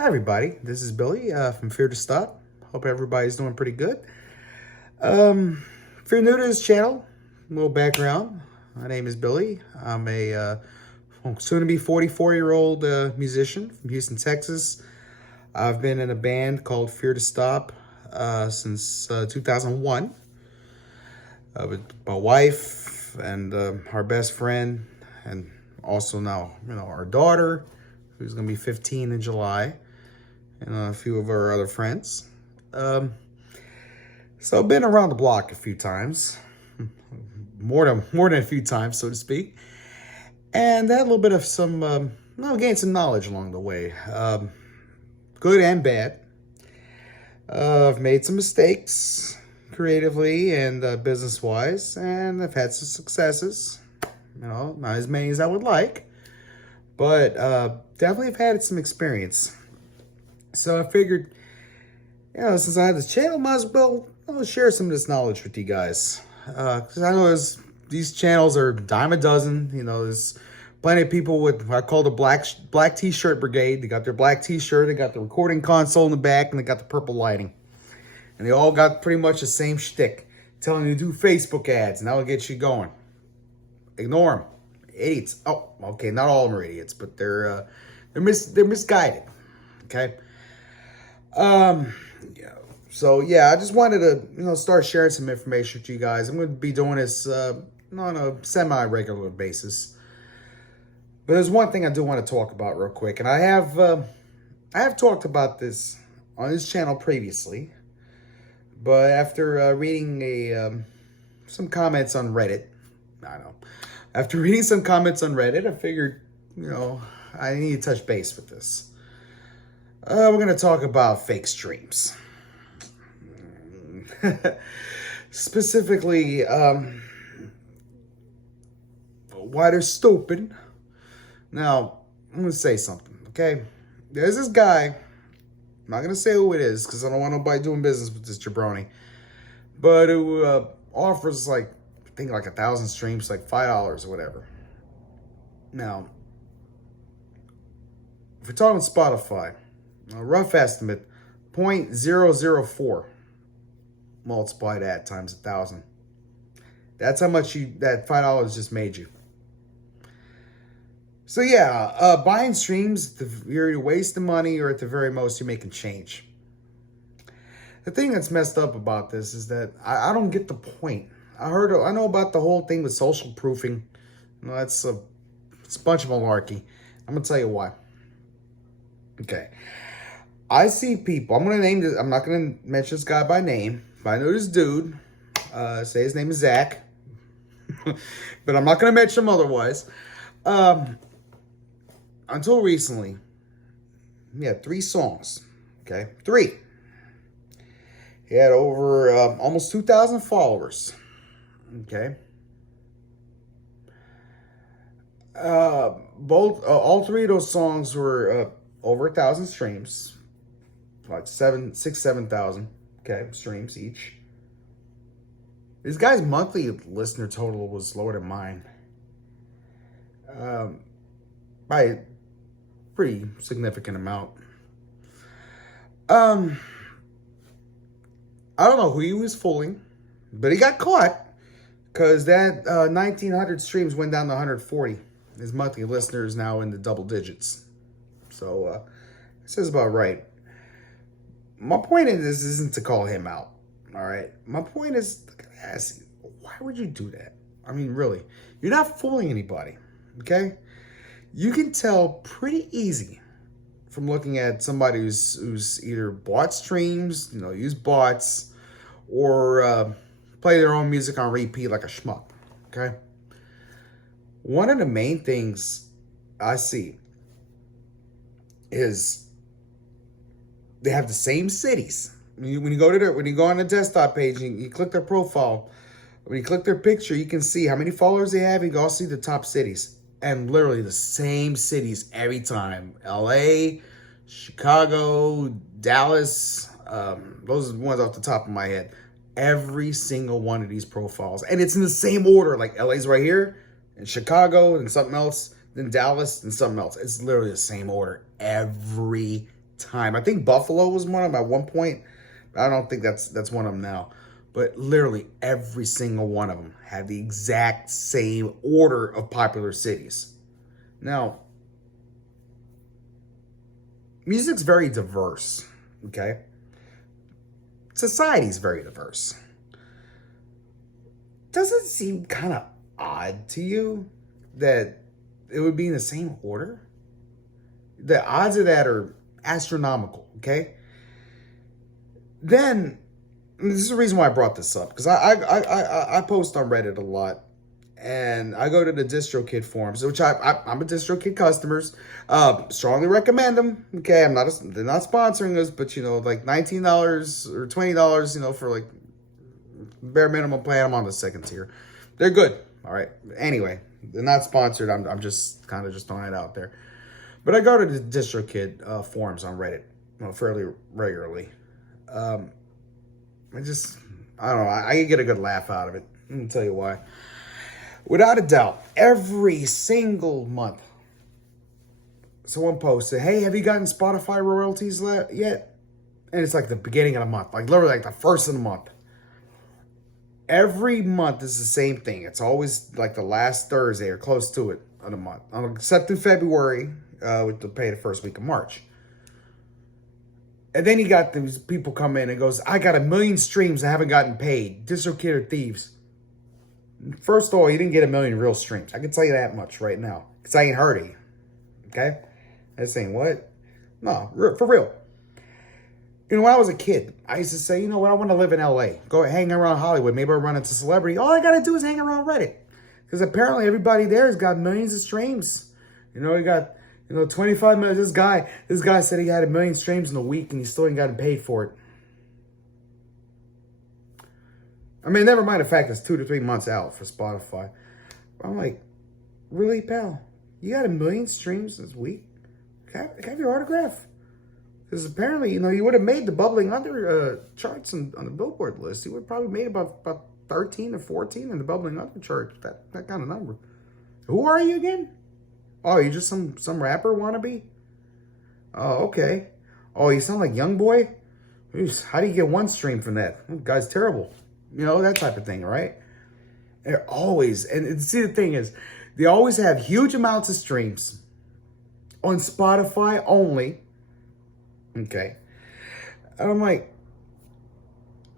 Hi, everybody. This is Billy from Fear to Stop. Hope everybody's doing pretty good. If you're new to this channel, a little background. My name is Billy. I'm a soon-to-be 44-year-old musician from Houston, Texas. I've been in a band called Fear to Stop since 2001 with my wife and our best friend, and also now our daughter, who's going to be 15 in July, and a few of our other friends. So I've been around the block a few times, more than a few times, so to speak, and had a little bit of some, gained some knowledge along the way, good and bad. I've made some mistakes creatively and business-wise, and I've had some successes. Not as many as I would like, but definitely have had some experience. So I figured, since I have this channel, might as well share some of this knowledge with you guys. Because I know these channels are a dime a dozen. There's plenty of people with what I call the black t-shirt brigade. They got their black t-shirt, they got the recording console in the back, and they got the purple lighting. And they all got pretty much the same shtick, telling you to do Facebook ads, and that'll get you going. Ignore them. Idiots. Oh, okay, not all of them are idiots, but they're misguided. Okay. So I just wanted to, start sharing some information with you guys. I'm going to be doing this on a semi-regular basis. But there's one thing I do want to talk about real quick, and I have talked about this on this channel previously, but after reading some comments on Reddit, after reading some comments on Reddit, I figured, I need to touch base with this. We're going to talk about fake streams. Specifically, why they're stupid. Now, I'm going to say something, okay? There's this guy, I'm not going to say who it is because I don't want nobody doing business with this jabroni, but who offers I think 1,000 streams, like $5 or whatever. Now, if we're talking Spotify, a rough estimate, 0.004 multiply that times 1,000. That's how much that $5 just made you. So buying streams, you're either wasting money or at the very most you're making change. The thing that's messed up about this is that I don't get the point. I know about the whole thing with social proofing. It's a bunch of malarkey. I'm gonna tell you why. Okay. I see people, I'm not going to mention this guy by name, but I know this dude, say his name is Zach, but I'm not going to mention him otherwise. Until recently, he had 3 songs, okay? 3. He had over almost 2,000 followers, okay? All 3 of those songs were over 1,000 streams. Like 7,000, okay, streams each. This guy's monthly listener total was lower than mine. By a pretty significant amount. I don't know who he was fooling, but he got caught because that 1,900 streams went down to 140. His monthly listener is now in the double digits. So, this is about right. My point in this isn't to call him out, all right? My point is, why would you do that? I mean, really, you're not fooling anybody, okay? You can tell pretty easy from looking at somebody who's either bought streams, used bots, or play their own music on repeat like a schmuck, okay? One of the main things I see is they have the same cities. When you go on the desktop page and you click their profile, when you click their picture, you can see how many followers they have. You can also see the top cities, and literally the same cities every time: LA, Chicago, Dallas. Those are the ones off the top of my head. Every single one of these profiles, and it's in the same order. Like LA's right here, and Chicago, and something else, then Dallas, and something else. It's literally the same order every time. I think Buffalo was one of them at one point. I don't think that's one of them now. But literally every single one of them had the exact same order of popular cities. Now, music's very diverse, okay? Society's very diverse. Does it seem kind of odd to you that it would be in the same order? The odds of that are astronomical, okay? Then, this is the reason why I brought this up, because I post on Reddit a lot, and I go to the DistroKid forums, which I'm a DistroKid customers. Strongly recommend them. Okay, they're not sponsoring us, but like $19 or $20, for like bare minimum plan. I'm on the second tier. They're good. All right. Anyway, they're not sponsored. I'm just kind of just throwing it out there. But I go to the DistroKid forums on Reddit fairly regularly. I don't know. I get a good laugh out of it. Let me tell you why. Without a doubt, every single month, someone posted, "Hey, have you gotten Spotify royalties yet?" And it's like the beginning of the month, like literally like the first of the month. Every month is the same thing. It's always like the last Thursday or close to it of the month, except in February, with the pay the first week of March. And then you got these people come in and goes, "I got 1 million streams I haven't gotten paid. DistroKid are thieves." First of all, you didn't get 1 million real streams. I can tell you that much right now, because I ain't heard of you. Okay? I was saying, what? No, for real. When I was a kid, I used to say, you know what, I want to live in LA. Go hang around Hollywood. Maybe I'll run into celebrity. All I got to do is hang around Reddit. Because apparently everybody there has got millions of streams. You got, 25 million. This guy said he had 1 million streams in a week and he still ain't gotten paid for it. I mean, never mind the fact it's 2 to 3 months out for Spotify. I'm like, really, pal? You got 1 million streams this week? Can I have your autograph? Because apparently, you would have made the bubbling under charts on the Billboard list. You would have probably made about 13 or 14 in the bubbling under chart. That kind of number. Who are you again? Oh, you just some rapper wannabe? Oh, okay. Oh, you sound like YoungBoy? Jeez, how do you get one stream from that? That guy's terrible. That type of thing, right? They're always, and see, the thing is, they always have huge amounts of streams on Spotify only. Okay. And I'm like,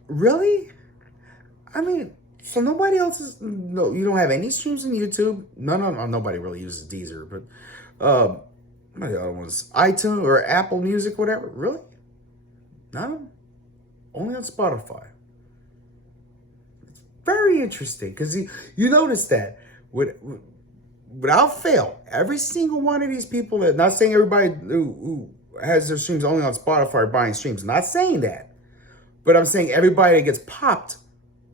really? I mean, so nobody else is, no, you don't have any streams on YouTube? No, nobody really uses Deezer, but, what are the other ones? iTunes or Apple Music, whatever. Really? None? Only on Spotify. It's very interesting, because you notice that without fail, every single one of these people, not saying everybody who has their streams only on Spotify are buying streams. I'm not saying that. But I'm saying everybody that gets popped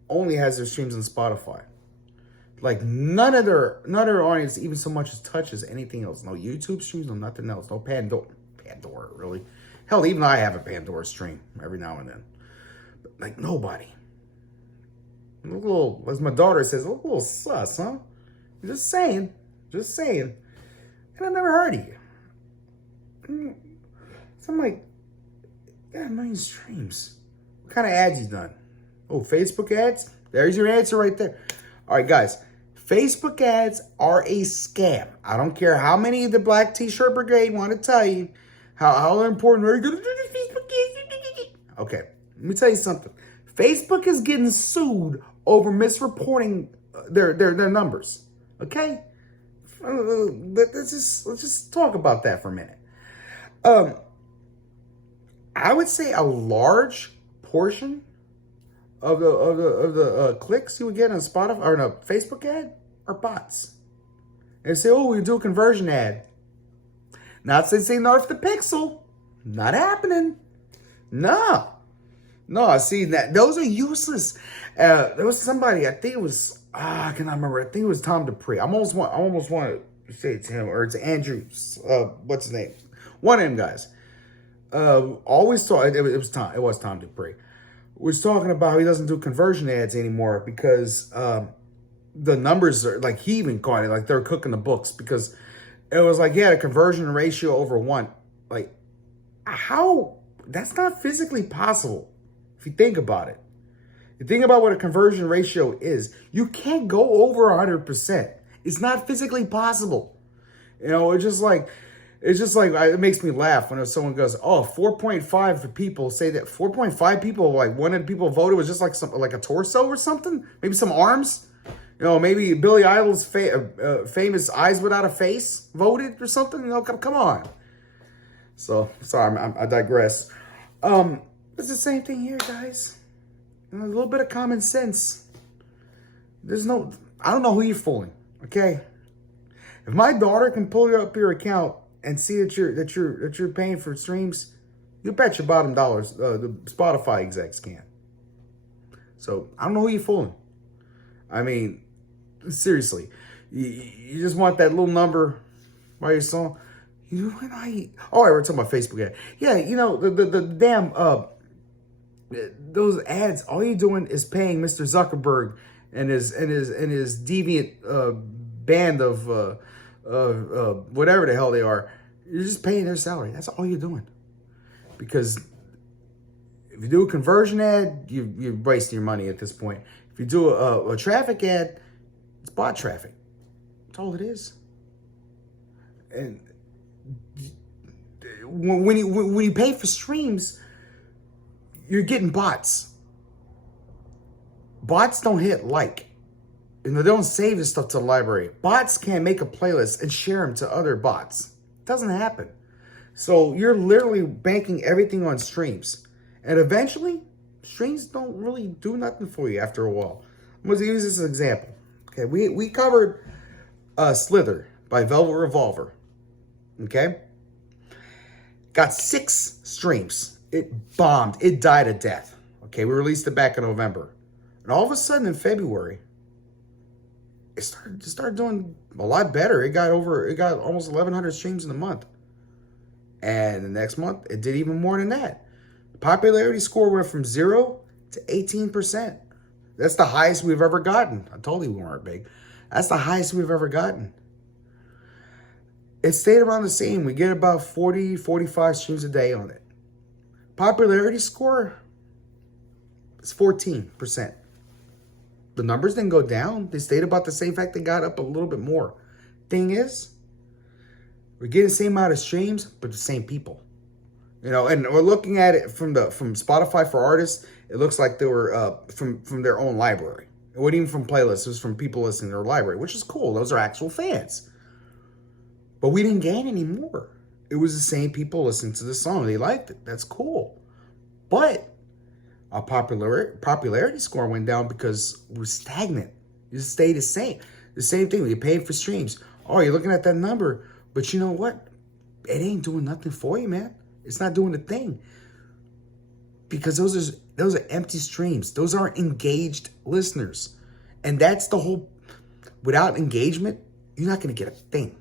only has their streams on Spotify. Like none of their audience even so much as touches anything else. No YouTube streams, no nothing else. No Pandora, really. Hell, even I have a Pandora stream every now and then. But like nobody. A little, as my daughter says, a little sus, huh? Just saying. And I never heard of you. So I'm like, got 1 million streams. What kind of ads you done? Oh, Facebook ads? There's your answer right there. All right, guys. Facebook ads are a scam. I don't care how many of the Black T-shirt brigade want to tell you how important. Are you going to do the Facebook ads? Okay, let me tell you something. Facebook is getting sued over misreporting their numbers. Okay? Let's just talk about that for a minute. I would say a large portion of the clicks you would get on Spotify or in a Facebook ad are bots. They say, "Oh, we do a conversion ad." Not since they nerfed the Pixel. Not happening. No. See that those are useless. There was somebody. I think it was. I cannot remember. I think it was Tom Dupree. I almost want to say it's him or it's Andrew. What's his name? One of them guys. Always thought it was Tom. It was Tom Dupree. Was talking about how he doesn't do conversion ads anymore because the numbers are like he even caught it like they're cooking the books because it was like the conversion ratio over 1. Like How? That's not physically possible if you think about it. You think about what a conversion ratio is. You can't go over 100%. It's not physically possible. You know, it makes me laugh when someone goes, "Oh, 4.5 people say that 4.5 people, like one of the people voted was just like something like a torso or something, maybe some arms." You know, maybe Billy Idol's famous "Eyes Without a Face" voted or something. You know, come on. So sorry, I digress. It's the same thing here, guys. You know, a little bit of common sense. I don't know who you're fooling. Okay, if my daughter can pull up your account and see that you're paying for streams, you bet your bottom dollars the Spotify execs can. So I don't know who you're fooling. I mean, seriously, you just want that little number by your song. You know what we're talking about Facebook ad. Yeah, you know the damn those ads. All you're doing is paying Mr. Zuckerberg and his deviant band of whatever the hell they are. You're just paying their salary. That's all you're doing. Because if you do a conversion ad, you're wasting your money at this point. If you do a traffic ad, it's bot traffic. That's all it is. And when you pay for streams, you're getting bots. Bots don't hit like. And they don't save this stuff to the library. Bots can't make a playlist and share them to other bots. It doesn't happen. So you're literally banking everything on streams. And eventually, streams don't really do nothing for you after a while. I'm going to use this as an example. Okay, we covered Slither by Velvet Revolver. Okay? Got 6 streams. It bombed. It died a death. Okay, we released it back in November. And all of a sudden in February, it started doing a lot better. It got almost 1,100 streams in a month. And the next month, it did even more than that. The popularity score went from 0 to 18%. That's the highest we've ever gotten. I told you we weren't big. That's the highest we've ever gotten. It stayed around the same. We get about 40, 45 streams a day on it. Popularity score is 14%. The numbers didn't go down. They stayed about the same. In fact, they got up a little bit more. Thing is, we're getting the same amount of streams, but the same people. You know, and we're looking at it from Spotify for Artists. It looks like they were from their own library. It wasn't even from playlists. It was from people listening to their library, which is cool. Those are actual fans. But we didn't gain any more. It was the same people listening to the song. They liked it. That's cool. But our popularity score went down because we're stagnant. It stayed the same. The same thing. You're paying for streams. Oh, you're looking at that number. But you know what? It ain't doing nothing for you, man. It's not doing a thing. Because those are empty streams. Those aren't engaged listeners. And that's the whole... Without engagement, you're not going to get a thing.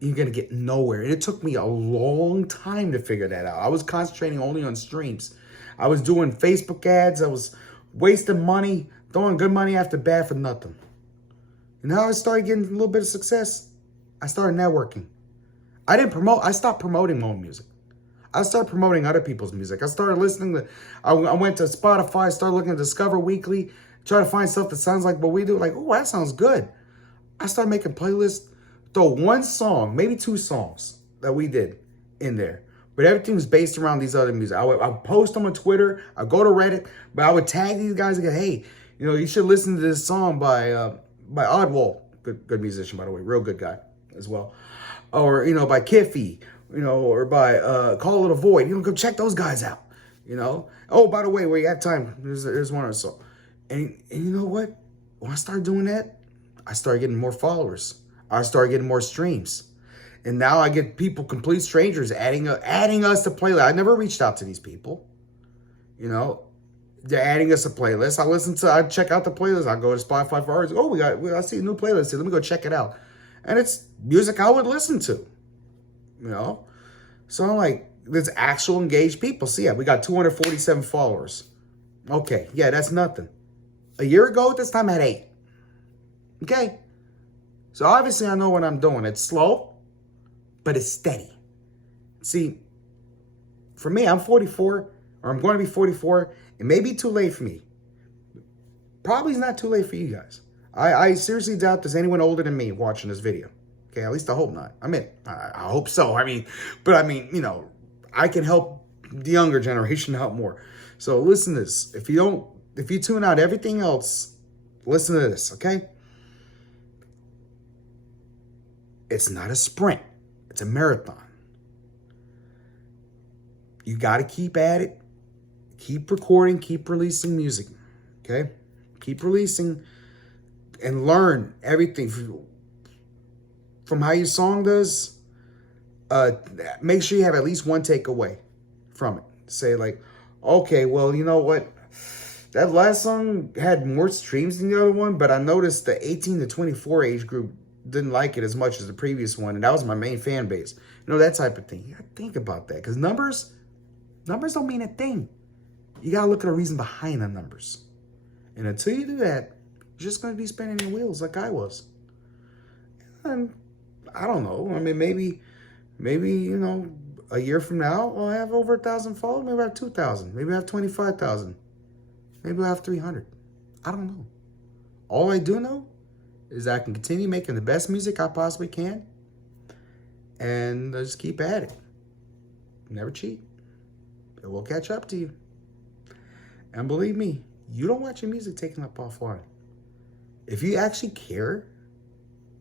You're going to get nowhere. And it took me a long time to figure that out. I was concentrating only on streams. I was doing Facebook ads. I was wasting money, throwing good money after bad for nothing. And now I started getting a little bit of success. I started networking. I stopped promoting my own music. I started promoting other people's music. I started listening to, I went to Spotify, started looking at Discover Weekly, try to find stuff that sounds like what we do. Like, oh, that sounds good. I started making playlists. Throw one song, maybe 2 songs that we did in there. But everything was based around these other music. I would post them on Twitter. I go to Reddit. But I would tag these guys and go, hey, you know, you should listen to this song by Oddwall. Good musician, by the way. Real good guy as well. Or, you know, by Kiffy. You know, or by Call It a Void. You know, go check those guys out. You know. Oh, by the way, where you have time, there's one or so. And you know what? When I started doing that, I started getting more followers. I started getting more streams. And now I get people, complete strangers, adding us to playlists. I never reached out to these people. You know, they're adding us a playlist. I check out the playlist. I go to Spotify for Artists. Oh, I see a new playlist here. Let me go check it out. And it's music I would listen to. You know? So I'm like, there's actual engaged people. See, yeah, we got 247 followers. Okay, yeah, that's nothing. A year ago at this time, I had 8. Okay? So obviously I know what I'm doing. It's slow, but it's steady. See, For me, I'm 44, or I'm going to be 44. It may be too late for me. Probably it's not too late for you guys. I seriously doubt there's anyone older than me watching this video. Okay, at least I hope not. I mean, I hope so. But you know, I can help the younger generation out more. So listen to this. If you tune out everything else, listen to this, okay? It's not a sprint. It's a marathon. You got to keep at it. Keep recording, keep releasing music, okay? Keep releasing and learn everything from how your song does. Make sure you have at least one takeaway from it. Say like, okay, well, you know what? That last song had more streams than the other one, but I noticed the 18 to 24 age group didn't like it as much as the previous one, and that was my main fan base. You know, that type of thing. You gotta think about that, because numbers don't mean a thing. You gotta look at the reason behind the numbers. And until you do that, you're just gonna be spinning your wheels like I was. And I don't know. I mean, maybe, you know, a year from now, I'll have over 1,000 followers. Maybe I have 2,000. Maybe I have 25,000. Maybe I have 300. I don't know. All I do know is I can continue making the best music I possibly can. And I just keep at it. Never cheat. It will catch up to you. And believe me, you don't want your music taken up offline. If you actually care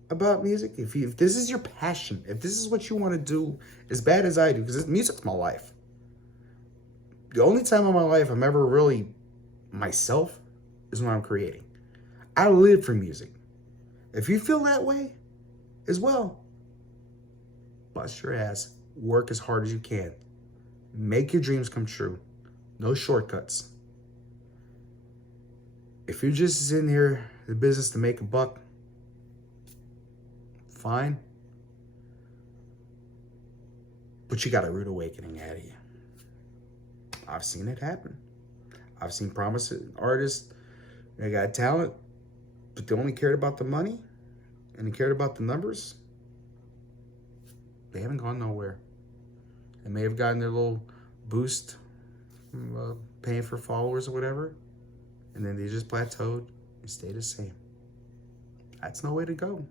about music, if this is your passion, if this is what you want to do as bad as I do, because music's my life. The only time in my life I'm ever really myself is when I'm creating. I live for music. If you feel that way as well, bust your ass, work as hard as you can. Make your dreams come true. No shortcuts. If you're just in here, the business to make a buck, fine. But you got a rude awakening out of you. I've seen it happen. I've seen promising artists, they got talent, but they only cared about the money and they cared about the numbers. They haven't gone nowhere. They may have gotten their little boost from paying for followers or whatever, and then they just plateaued and stayed the same. That's no way to go.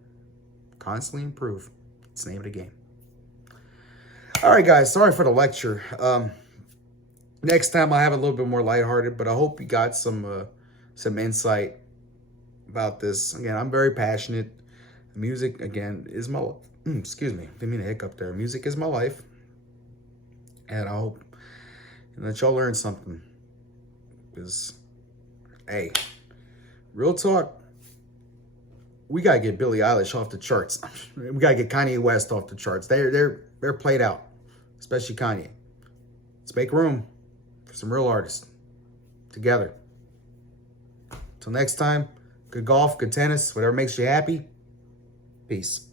Constantly improve. It's the name of the game. All right, guys. Sorry for the lecture. Next time I have a little bit more lighthearted, but I hope you got some insight about this. Again, I'm very passionate. Music, again, is my life. Excuse me. Didn't mean to hiccup there. Music is my life. And I hope that y'all learn something. Because, hey, real talk, we got to get Billie Eilish off the charts. We got to get Kanye West off the charts. They're played out, especially Kanye. Let's make room for some real artists together. Till next time, good golf, good tennis, whatever makes you happy. Peace.